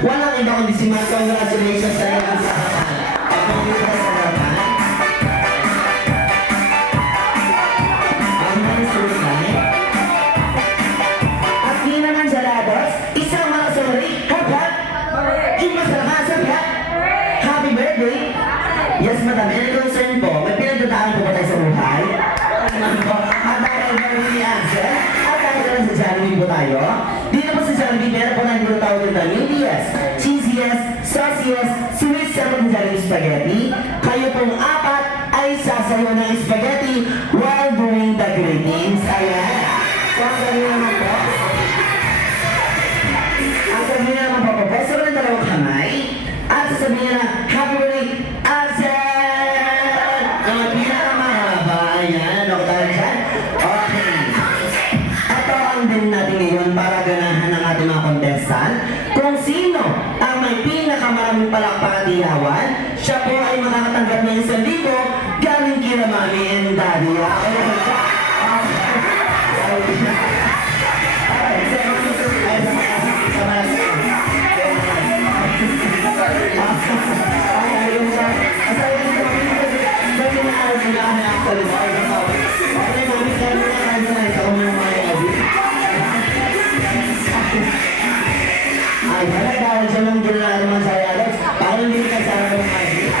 walang iba kundi si Mark. Congratulations sa iyo sa pagpapalita sa harapan. Ang mga sulay. At di naman jalados, isang mga sorry, hapat, yung masarap sabihan, happy birthday. Yes, madam, any concern po, may pinagdadaan po ba tayo sa buhay? At dahil very answer, at dahil sa Jollibee po tayo, dito po sa Jollibee, meron po natin yung tawag ng UDS, cheesiest, sauciest, sweet sarap ng Jollibee spaghetti. Kayo pong apat ay sasayo ng spaghetti while doing the greetings. Ayan. So, ang sabi naman po, sabi ng dalawang kamay, at sasabihin na, happy birthday, Asen! Ang pinakamahaba, ayan, ako tayo dyan. Okay. Ito ang din natin ngayon para ganahan ng ating mga contestant. Kung sino ang may pinakamaraming palakpakan at ihawan, siya po ay makakatanggap ng 1,000 galing kina Mami and Daddy. Ay, wala dahil sa mga ginawa naman sa yalos, parang hindi ka sa harap ng Marvin.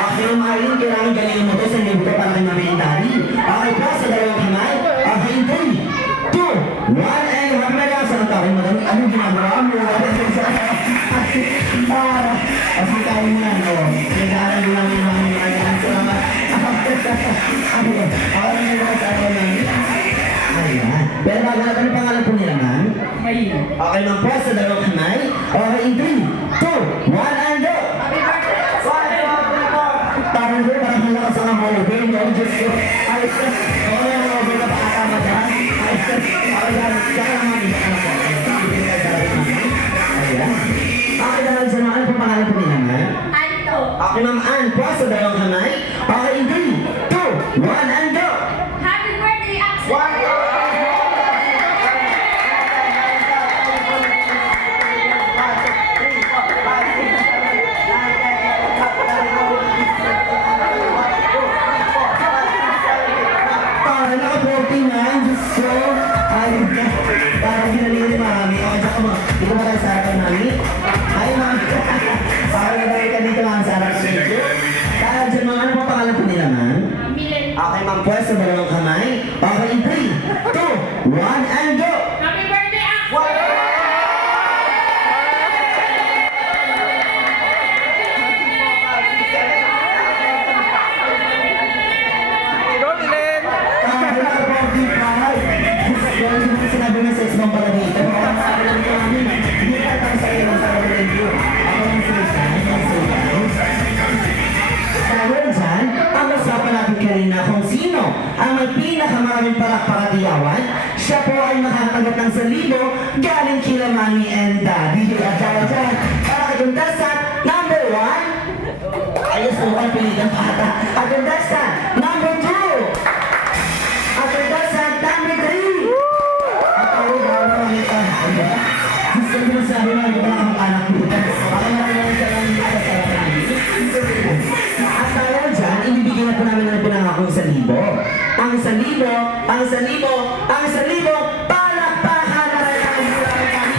Okay, Marvin, kailangan galing mo ito sa libo ka para kay Mami and Daddy. Okay po, sa dalawang kamay. Okay, 3, 2, 1, and 1 mega. Saan ang tawin mo doon? Anong ginagawa mo? Kasi tayo mo na, no? Nag-aaral mo lang yung mga mga salamat. Okay, nag-aaral sa ako ng... Ayan. Pero bago natin ang pangalan po nila, ma'am? Okay, ma'am po, sa dalawang kamay. Okay, in 3, 2, 1, and go! Parang ko, parang halakas ang amolo. Pero no, Diyos ko. Ayos ka. Okay, ang over na pakatama dyan. Ayos ka. Okay, saka naman. Ayan. Okay, dahil sa mga ano po pangalan po nila, ma'am? Anto. Okay, ma'am Ann po, sa dalawang kamay. Okay, in 3, 2, 1, and go! Happy birthday, Axel. Parang naka-14 na, Diyos ko. Ayun ka. Parang ginalili, mami. Okay, tsaka mo. Dito ba tayo sa harapan, mami? Ay, mami. Parang nabalik ka dito, mami, sa harapan dito. Dahil dyan, ma'am, ano pa pangalan po nila, ma'am? Milen. Okay, ma'am, pues, sa dalawang kamay. Okay, in 3, 2, 1, and go! Happy birthday, Axel. Sinabi mo sa ismang pala dito. Sabi lang ito namin, hindi ka tayo sa iyo sa review. Ako lang silisan. Dahil dyan, ang usapan natin kanina kung sino ang may pinakamaraming palakpakatiyawan, siya po ay makakatanggap ng 1,000 galing kila Mami and Daddy. At dahil dyan, para kay contestant number 1, ayos mo ang piligang pata. At contestant number 2, at contestant number 3, gusto ko na sabi mo, ito lang ang anak ko. Ako na lang sa lang dito sa at dahil dyan, ibibigyan na po namin ng pinangakong 1,000. Ang 1,000, ang 1,000, ang 1,000, palakpakan na rin ang hirap kami.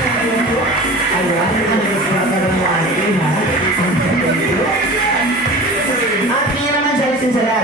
Ayan, ang gusto na sa mga ha? At hindi naman dyan, sinsalat.